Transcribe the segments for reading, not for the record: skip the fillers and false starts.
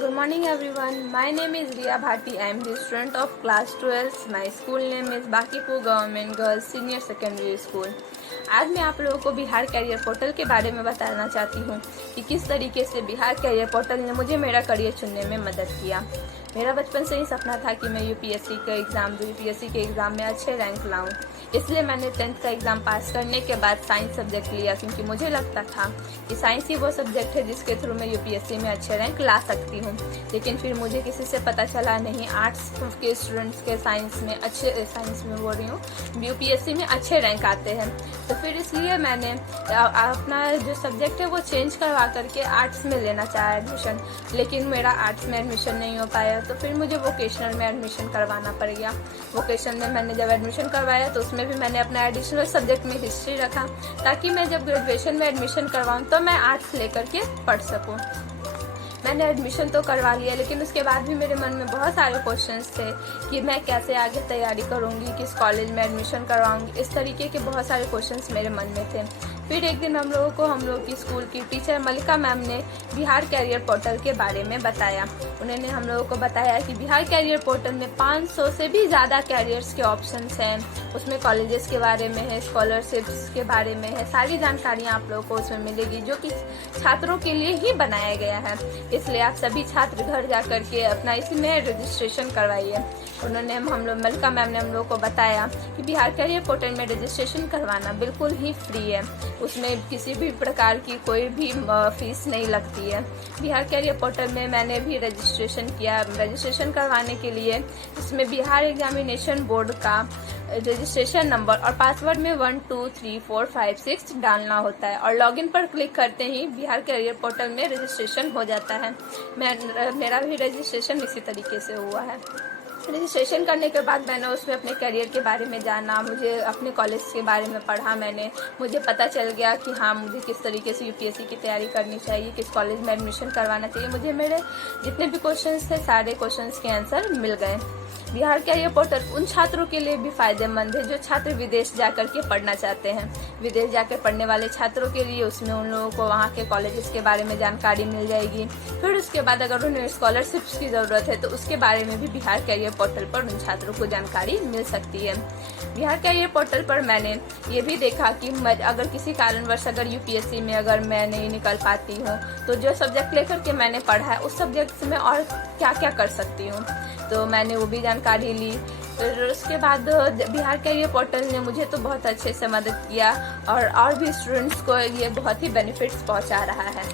Good morning everyone. My name is Riya Bhati. I am the student of class 12. My school name is Bakipur Government Girls Senior Secondary School. आज मैं आप लोगों को Bihar career portal के बारे में बताना चाहती हूँ कि किस तरीके से बिहार कैरियर पोर्टल ने मुझे मेरा करियर चुनने में मदद किया। मेरा बचपन से ही सपना था कि मैं यूपीएससी के एग्ज़ाम में अच्छे रैंक लाऊं। इसलिए मैंने 10th का एग्ज़ाम पास करने के बाद साइंस सब्जेक्ट लिया, क्योंकि मुझे लगता था कि साइंस ही वो सब्जेक्ट है जिसके थ्रू मैं यूपीएससी में अच्छे रैंक ला सकती हूँ। लेकिन फिर मुझे किसी से पता चला नहीं, आर्ट्स के स्टूडेंट्स के साइंस में बोल रही हूँ यूपीएससी में अच्छे रैंक आते हैं। तो फिर इसलिए मैंने अपना जो सब्जेक्ट है वो चेंज करवा करके आर्ट्स में लेना चाहा एडमिशन, लेकिन मेरा आर्ट्स में एडमिशन नहीं हो पाया। तो फिर मुझे वोकेशनल में एडमिशन करवाना पड़ गया। वोकेशनल में मैंने जब एडमिशन करवाया तो उसमें भी मैंने अपना एडिशनल सब्जेक्ट में हिस्ट्री रखा, ताकि मैं जब ग्रेजुएशन में एडमिशन करवाऊँ तो मैं आर्ट्स लेकर के पढ़ सकूँ। मैंने एडमिशन तो करवा लिया, लेकिन उसके बाद भी मेरे मन में बहुत सारे क्वेश्चंस थे कि मैं कैसे आगे तैयारी करूंगी, किस कॉलेज में एडमिशन करवाऊंगी। इस तरीके के बहुत सारे क्वेश्चंस मेरे मन में थे। फिर एक दिन हम लोगों की स्कूल की टीचर मलिका मैम ने बिहार कैरियर पोर्टल के बारे में बताया। उन्होंने हम लोगों को बताया कि बिहार कैरियर पोर्टल में 500 से भी ज़्यादा कैरियर्स के ऑप्शंस हैं। उसमें कॉलेजेस के बारे में है, स्कॉलरशिप्स के बारे में है, सारी जानकारियाँ आप लोगों को उसमें मिलेगी, जो कि छात्रों के लिए ही बनाया गया है। इसलिए आप सभी छात्र घर जा करके अपना इसमें रजिस्ट्रेशन करवाइए। उन्होंने मलिका मैम ने हम लोग को बताया कि बिहार कैरियर पोर्टल में रजिस्ट्रेशन करवाना बिल्कुल ही फ्री है। उसमें किसी भी प्रकार की कोई भी फीस नहीं लगती है। बिहार कैरियर पोर्टल में मैंने भी रजिस्ट्रेशन किया। रजिस्ट्रेशन करवाने के लिए इसमें बिहार एग्जामिनेशन बोर्ड का रजिस्ट्रेशन नंबर और पासवर्ड में 1 2 3 4 5 6 डालना होता है, और लॉगिन पर क्लिक करते ही बिहार कैरियर पोर्टल में रजिस्ट्रेशन हो जाता है। मेरा भी रजिस्ट्रेशन इसी तरीके से हुआ है। रजिस्ट्रेशन करने के बाद मैंने उसमें अपने करियर के बारे में जाना, मुझे अपने कॉलेज के बारे में पढ़ा। मुझे पता चल गया कि हाँ, मुझे किस तरीके से यूपीएससी की तैयारी करनी चाहिए, किस कॉलेज में एडमिशन करवाना चाहिए। मुझे मेरे जितने भी क्वेश्चंस थे सारे क्वेश्चंस के आंसर मिल गए। बिहार कैरियर पोर्टल उन छात्रों के लिए भी फायदेमंद है जो छात्र विदेश जाकर के पढ़ना चाहते हैं। विदेश जाकर पढ़ने वाले छात्रों के लिए उसमें उन लोगों को वहाँ के कॉलेजेस के बारे में जानकारी मिल जाएगी। फिर उसके बाद अगर उन्हें स्कॉलरशिप्स की ज़रूरत है तो उसके बारे में भी बिहार कैरियर पोर्टल पर उन छात्रों को जानकारी मिल सकती है। बिहार कैरियर पोर्टल पर मैंने ये भी देखा कि अगर किसी कारणवश अगर यूपीएससी में अगर मैं नहीं निकल पाती हूँ तो जो सब्जेक्ट लेकर के मैंने पढ़ा है उस सब्जेक्ट में और क्या क्या कर सकती हूँ, तो मैंने वो भी जानकारी ली। फिर उसके बाद बिहार कैरियर पोर्टल ने मुझे तो बहुत अच्छे से मदद किया, और भी स्टूडेंट्स को ये बहुत ही बेनिफिट्स पहुंचा रहा है।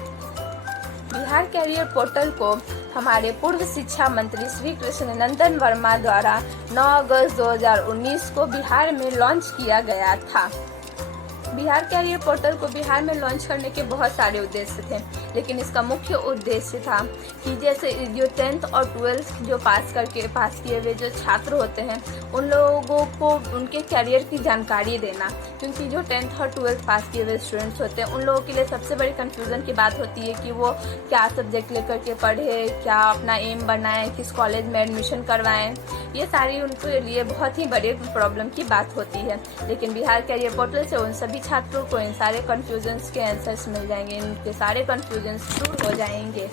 बिहार कैरियर पोर्टल को हमारे पूर्व शिक्षा मंत्री श्री कृष्ण नंदन वर्मा द्वारा 9 अगस्त 2019 को बिहार में लॉन्च किया गया था। बिहार कैरियर पोर्टल को बिहार में लॉन्च करने के बहुत सारे उद्देश्य थे, लेकिन इसका मुख्य उद्देश्य था कि जैसे जो 10th और 12th जो पास किए हुए जो छात्र होते हैं उन लोगों को उनके कैरियर की जानकारी देना, क्योंकि जो 10th और 12th पास किए हुए स्टूडेंट्स होते हैं उन लोगों के लिए सबसे बड़ी कंफ्यूजन की बात होती है कि वो क्या सब्जेक्ट लेकर के पढ़े, क्या अपना एम बनाएं, किस कॉलेज में एडमिशन करवाएं। ये सारी उनके लिए बहुत ही बड़ी प्रॉब्लम की बात होती है। लेकिन बिहार कैरियर पोर्टल से उन सभी छात्रों को इन सारे कंफ्यूजन्स के आंसर्स मिल जाएंगे, इनके सारे कंफ्यूजन्स दूर हो जाएंगे।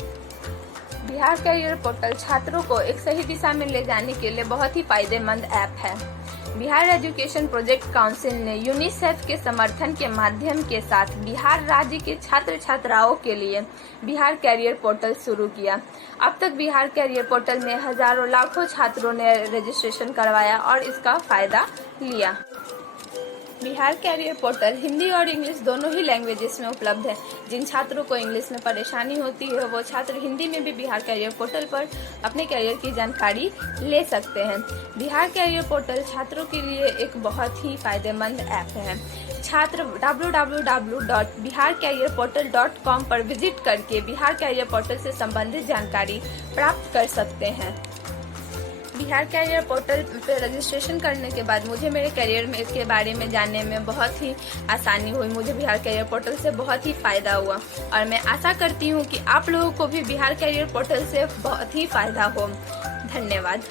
बिहार कैरियर पोर्टल छात्रों को एक सही दिशा में ले जाने के लिए बहुत ही फायदेमंद ऐप है। बिहार एजुकेशन प्रोजेक्ट काउंसिल ने यूनिसेफ के समर्थन के माध्यम के साथ बिहार राज्य के छात्र छात्राओं के लिए बिहार कैरियर पोर्टल शुरू किया। अब तक बिहार कैरियर पोर्टल में हजारों लाखों छात्रों ने रजिस्ट्रेशन करवाया और इसका फायदा लिया। बिहार कैरियर पोर्टल हिंदी और इंग्लिश दोनों ही लैंग्वेजेस में उपलब्ध है। जिन छात्रों को इंग्लिश में परेशानी होती है वो छात्र हिंदी में भी बिहार कैरियर पोर्टल पर अपने कैरियर की जानकारी ले सकते हैं। बिहार कैरियर पोर्टल छात्रों के लिए एक बहुत ही फायदेमंद ऐप है। छात्र www.biharcareerportal.com पर विजिट करके बिहार कैरियर पोर्टल से संबंधित जानकारी प्राप्त कर सकते हैं। बिहार कैरियर पोर्टल पे रजिस्ट्रेशन करने के बाद मुझे मेरे करियर में के बारे में जानने में बहुत ही आसानी हुई। मुझे बिहार कैरियर पोर्टल से बहुत ही फायदा हुआ, और मैं आशा करती हूँ कि आप लोगों को भी बिहार कैरियर पोर्टल से बहुत ही फायदा हो। धन्यवाद।